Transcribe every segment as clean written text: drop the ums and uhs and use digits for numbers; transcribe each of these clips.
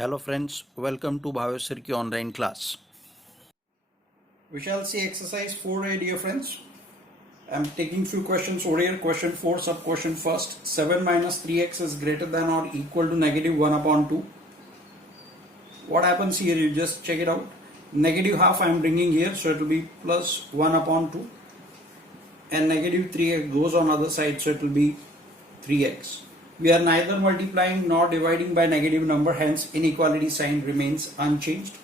Hello friends, welcome to Bhavesh Sirki online class. We shall see exercise 4A, dear friends. I am taking few questions over here. Question 4, sub question first. 7 minus 3x is greater than or equal to negative 1 upon 2. What happens here? You just check it out. Negative half I am bringing here, so it will be plus 1 upon 2. And negative 3x goes on other side, so it will be 3x. We are neither multiplying nor dividing by negative number, hence inequality sign remains unchanged.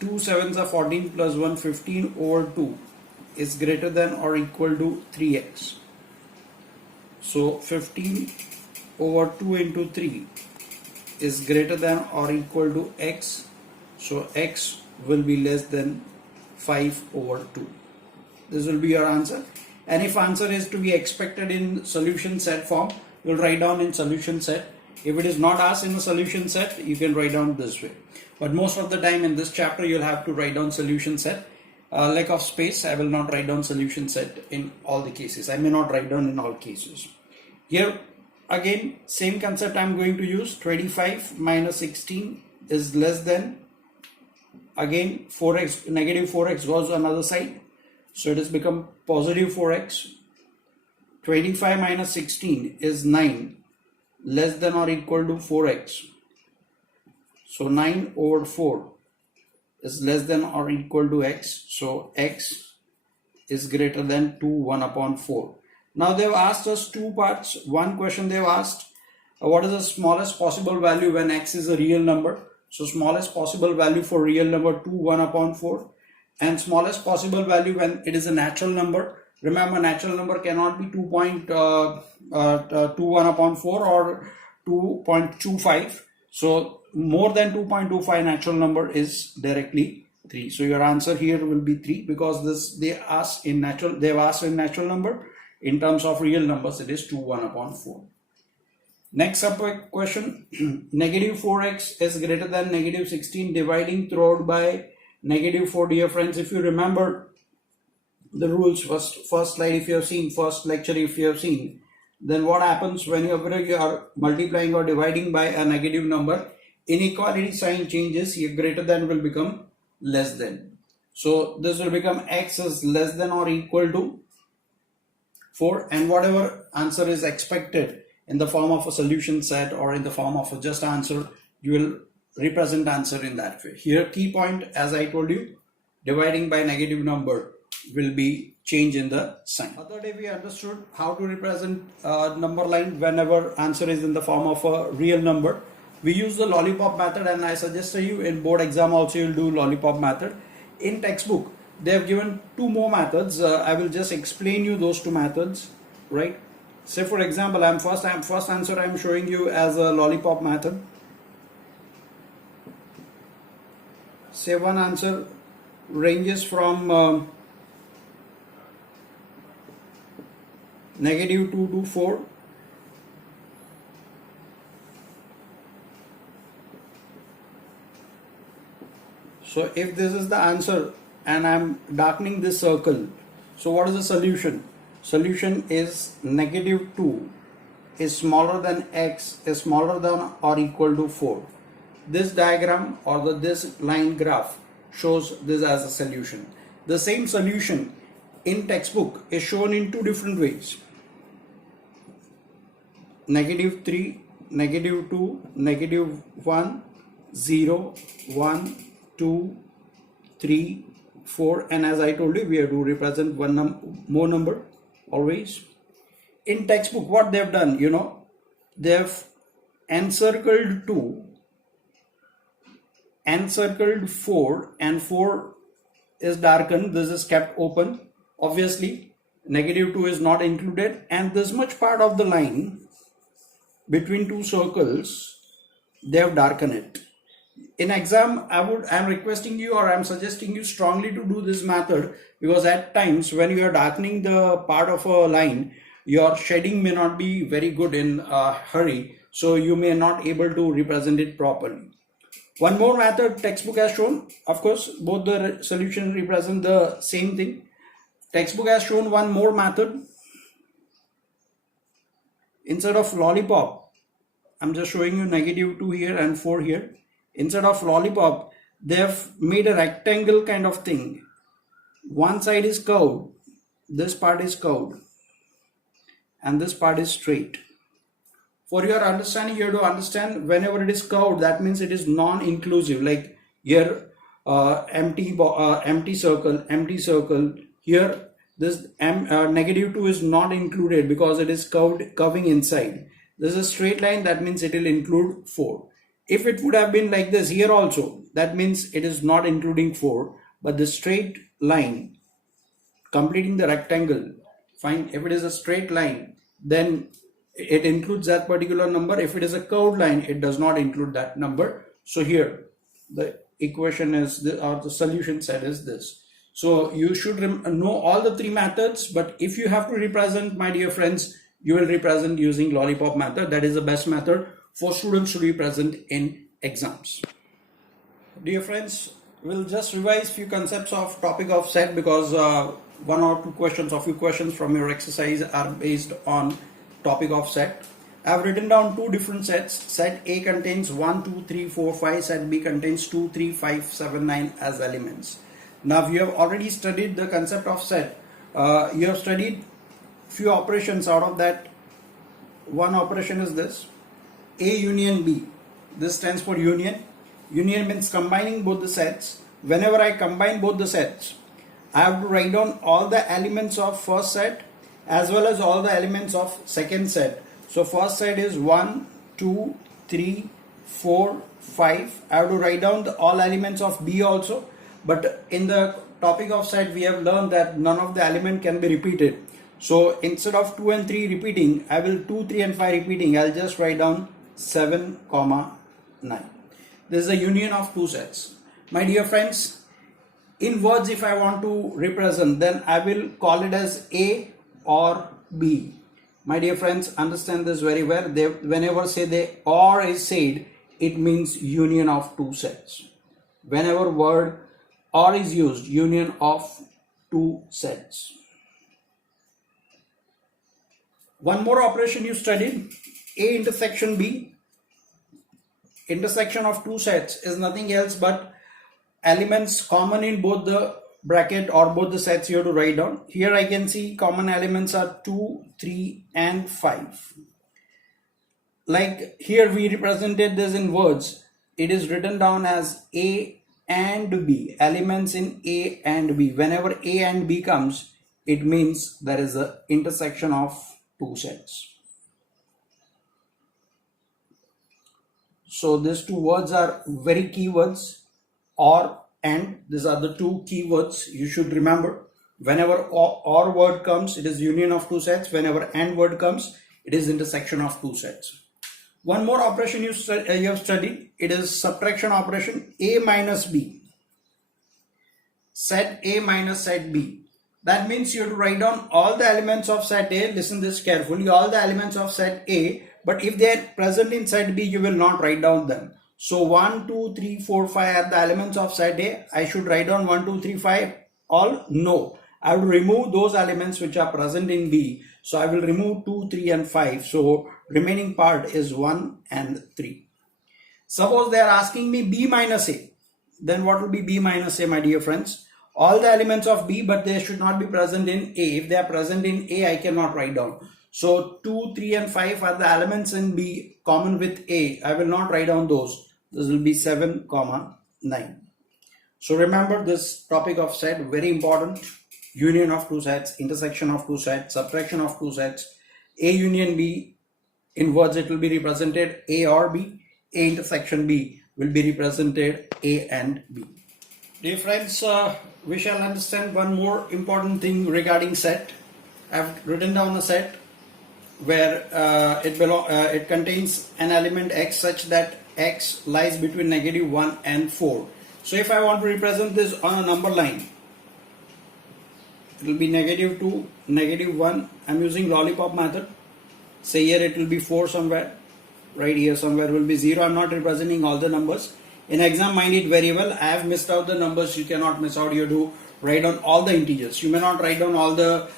2 sevens are 14 plus 1 15 over 2 is greater than or equal to 3x. So 15 over 2 into 3 is greater than or equal to x. So x will be less than 5 over 2. This will be your answer. And if answer is to be expected in solution set form, you'll write down in solution set. If it is not asked in the solution set, you can write down this way. But most of the time in this chapter, you'll have to write down solution set. Lack of space, I will not write down solution set in all the cases. I may not write down in all cases. Here again, same concept I'm going to use. 25 minus 16 is less than, again 4x, negative 4x goes on another side. So it has become positive 4x. 25 minus 16 is 9, less than or equal to 4x. So 9 over 4 is less than or equal to x. So x is greater than 2 1 upon 4. Now they have asked us two parts. One question they have asked, what is the smallest possible value when x is a real number? So smallest possible value for real number 2 1 upon 4. And smallest possible value when it is a natural number. Remember, natural number cannot be 2.21 upon 4 or 2.25. So more than 2.25 natural number is directly 3. So your answer here will be 3, because this they have asked in natural number. In terms of real numbers, it is 2 1 upon 4. Next up question. Negative 4x is greater than negative 16 dividing throughout by negative 4. Dear friends, if you remember the rules, first slide if you have seen, first lecture if you have seen, then what happens whenever you are multiplying or dividing by a negative number, inequality sign changes. Here greater than will become less than. So this will become x is less than or equal to 4, and whatever answer is expected in the form of a solution set or in the form of a just answer, you will represent answer in that way. Here key point, as I told you, dividing by negative number will be change in the sign. Other day we understood how to represent number line whenever answer is in the form of a real number. We use the lollipop method, and I suggest you in board exam also you'll do lollipop method. In textbook they have given two more methods. I will just explain you those two methods, right? Say for example, first answer I'm showing you as a lollipop method. Say one answer ranges from negative 2 to 4. So if this is the answer and I'm darkening this circle, so what is the solution? Solution is negative 2 is smaller than x is smaller than or equal to 4. This diagram or this line graph shows this as a solution. The same solution in textbook is shown in two different ways. Negative 3, negative 2, negative 1, 0, 1, 2, 3, 4, and as I told you, we have to represent one more number always. In textbook, what they have done, they have encircled 2, encircled 4, and 4 is darkened. This is kept open. Obviously, negative 2 is not included, and this much part of the line between two circles, they have darkened it. In exam, I'm requesting you, or I'm suggesting you strongly to do this method, because at times when you are darkening the part of a line, your shading may not be very good in a hurry, so you may not able to represent it properly. One more method textbook has shown. Of course, both the solution represent the same thing. Textbook has shown one more method. Instead of lollipop, I'm just showing you -2 here and 4 here. Instead of lollipop, they've made a rectangle kind of thing. One side is curved, this part is curved, and this part is straight. For your understanding, you have to understand whenever it is curved, that means it is non-inclusive. Like here, empty circle. Here, this -2 is not included because it is curving inside. This is a straight line, that means it will include 4. If it would have been like this here also, that means it is not including 4, but the straight line completing the rectangle, fine. If it is a straight line, then it includes that particular number. If it is a curved line, it does not include that number. So here the equation is or the solution set is this. So you should know all the 3 methods, but if you have to represent, my dear friends, you will represent using Lollipop method. That is the best method for students to be present in exams. Dear friends, we'll just revise few concepts of topic of set, because one or two questions or few questions from your exercise are based on topic of set. I have written down 2 different sets. Set A contains 1, 2, 3, 4, 5. Set B contains 2, 3, 5, 7, 9 as elements. Now you have already studied the concept of set. You have studied few operations. Out of that, one operation is this: A union B. This stands for union. Union means combining both the sets. Whenever I combine both the sets, I have to write down all the elements of first set as well as all the elements of second set. So first set is 1, 2, 3, 4, 5. I have to write down all elements of B also. But in the topic of set, we have learned that none of the element can be repeated. So instead of 2 and 3 repeating, I will 2, 3 and 5 repeating. I'll just write down 7, 9. This is a union of 2 sets. My dear friends, in words, if I want to represent, then I will call it as A or B. My dear friends, understand this very well. Whenever say the or is said, it means union of 2 sets. Whenever word or is used, union of 2 sets. One more operation you studied, A intersection B. Intersection of 2 sets is nothing else but elements common in both the bracket or both the sets you have to write down. Here I can see common elements are 2, 3 and 5. Like here we represented this in words. It is written down as A and B. Elements in A and B. Whenever A and B comes, it means there is an intersection of 2 sets. So these 2 words are very key words. Or and, these are the 2 key words you should remember. Whenever or word comes, it is union of 2 sets. Whenever and word comes, it is intersection of 2 sets. One more operation you have studied. It is subtraction operation. A minus B. Set A minus set B. That means you have to write down all the elements of set A. Listen this carefully. All the elements of set A. But if they are present in set B, you will not write down them. So 1, 2, 3, 4, 5 are the elements of set A. I should write down 1, 2, 3, 5 all? No. I will remove those elements which are present in B. So I will remove 2, 3 and 5. So remaining part is 1 and 3. Suppose they are asking me B minus A. Then what will be B minus A, my dear friends? All the elements of B, but they should not be present in A. If they are present in A, I cannot write down. So 2, 3 and 5 are the elements in B common with A. I will not write down those. This will be 7, 9. So remember this topic of set, very important. Union of 2 sets, intersection of 2 sets, subtraction of 2 sets. A union B, in words it will be represented A or B. A intersection B will be represented A and B. Dear friends, we shall understand one more important thing regarding set. I have written down a set where it contains an element X such that X lies between -1 and 4. So if I want to represent this on a number line, it will be -2, -1. I'm using Lollipop method. Say here it will be 4 somewhere. Right here somewhere will be 0. I'm not representing all the numbers. In exam, mind it very well. I have missed out the numbers. You cannot miss out. You have to write down all the integers. You may not write down all the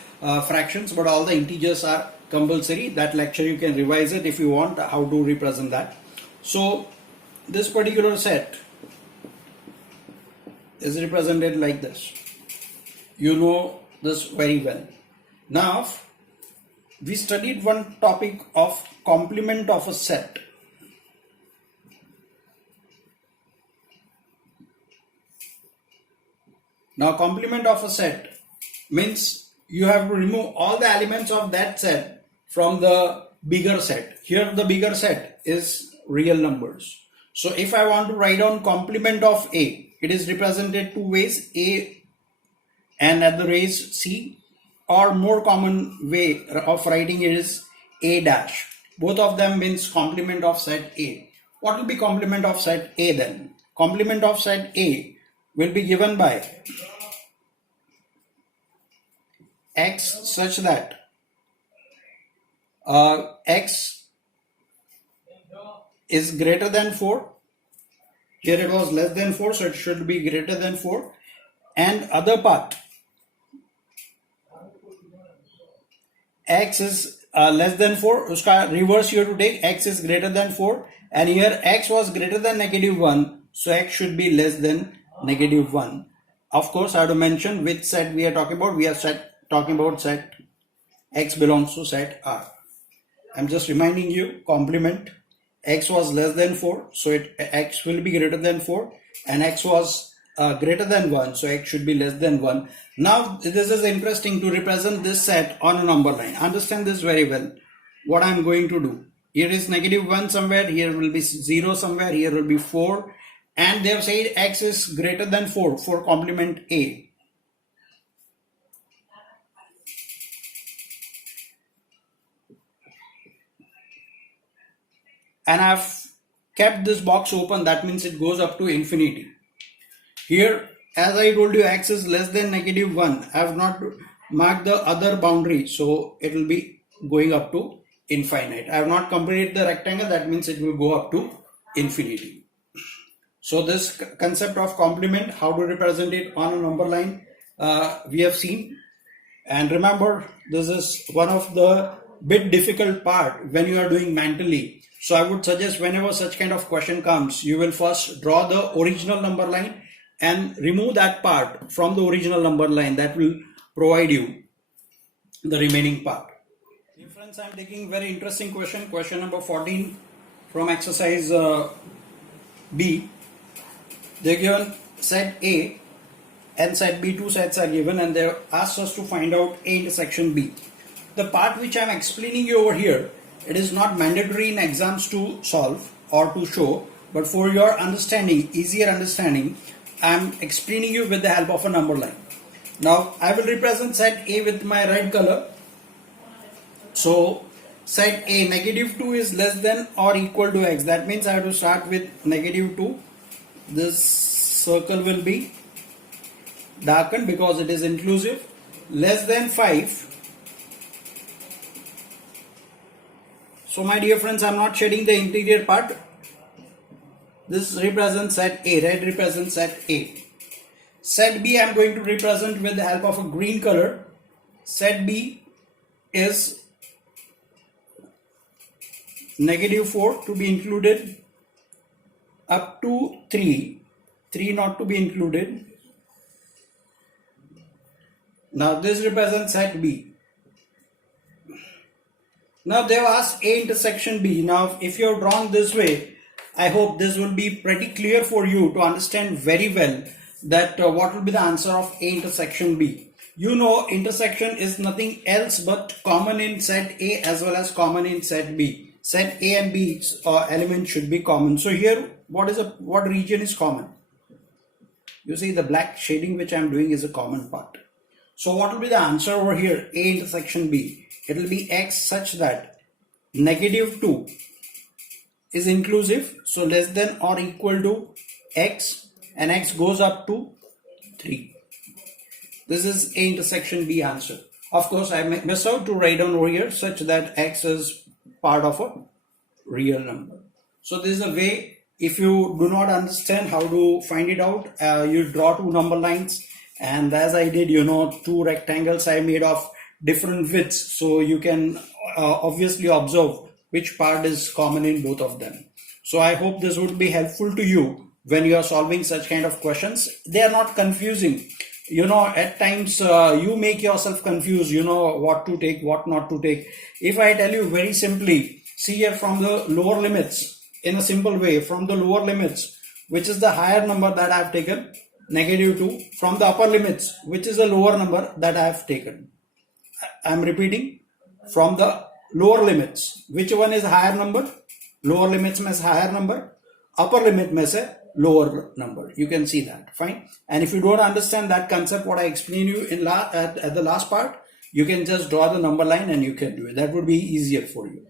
fractions, but all the integers are compulsory. That lecture you can revise it if you want, how to represent that. So this particular set is represented like this. You know this very well. Now we studied one topic of complement of a set. Now complement of a set means you have to remove all the elements of that set from the bigger set. Here the bigger set is real numbers. So if I want to write down complement of A, it is represented two ways, A and at the raise C, or more common way of writing it is A dash. Both of them means complement of set A. What will be complement of set A then? Complement of set A will be given by x such that x is greater than 4. Here it was less than 4, so it should be greater than 4. And other part, x is less than 4. Uska reverse you have to take, x is greater than 4. And here x was greater than -1. So x should be less than -1. Of course, I have to mention which set we are talking about. We are talking about set x belongs to set R. I'm just reminding you, complement, x was less than 4, so x will be greater than 4, and x was greater than 1, so x should be less than 1. Now this is interesting to represent this set on a number line. Understand this very well. What I'm going to do, here is -1 somewhere, here will be 0 somewhere, here will be 4, and they have said x is greater than 4 for complement A. And I've kept this box open, that means it goes up to infinity. Here, as I told you, x is less than -1. I have not marked the other boundary, so it will be going up to infinite. I have not completed the rectangle, that means it will go up to infinity. So this concept of complement, how to represent it on a number line, we have seen. And remember, this is one of the bit difficult part when you are doing mentally. So I would suggest whenever such kind of question comes, you will first draw the original number line and remove that part from the original number line. That will provide you the remaining part. Dear friends, I am taking very interesting question number 14 from exercise B. They are given set A and set B, two sets are given, and they have asked us to find out A intersection B. The part which I am explaining you over here, it is not mandatory in exams to solve or to show, but for your understanding, easier understanding, I am explaining you with the help of a number line. Now I will represent set A with my red color. So set A, -2 is less than or equal to x. That means I have to start with -2. This circle will be darkened because it is inclusive. Less than 5. So my dear friends, I am not shading the interior part. This represents set A, red represents set A. Set B I am going to represent with the help of a green color. Set B is -4 to be included up to 3 not to be included. Now this represents set B. Now they have asked A intersection B. Now if you have drawn this way, I hope this will be pretty clear for you to understand very well that what will be the answer of A intersection B. You know, intersection is nothing else but common in set A as well as common in set B. Set A and B element should be common. So here what region is common? You see the black shading which I am doing is a common part. So what will be the answer over here? A intersection B. It will be x such that -2 is inclusive, so less than or equal to x, and x goes up to 3. This is A intersection B answer. Of course, I missed out to write down over here such that x is part of a real number. So this is a way, if you do not understand how to find it out, you draw two number lines, and as I did, you know, two rectangles I made of different widths, so you can obviously observe which part is common in both of them. So I hope this would be helpful to you when you are solving such kind of questions. They are not confusing. At times you make yourself confused, what to take, what not to take. If I tell you very simply, see here, from the lower limits, in a simple way, from the lower limits, which is the higher number that I have taken, -2, from the upper limits, which is the lower number that I have taken. I am repeating, from the lower limits, which one is higher number? Lower limits means higher number, upper limit means a lower number. You can see that. Fine. And if you don't understand that concept, what I explained you in at the last part, you can just draw the number line and you can do it. That would be easier for you.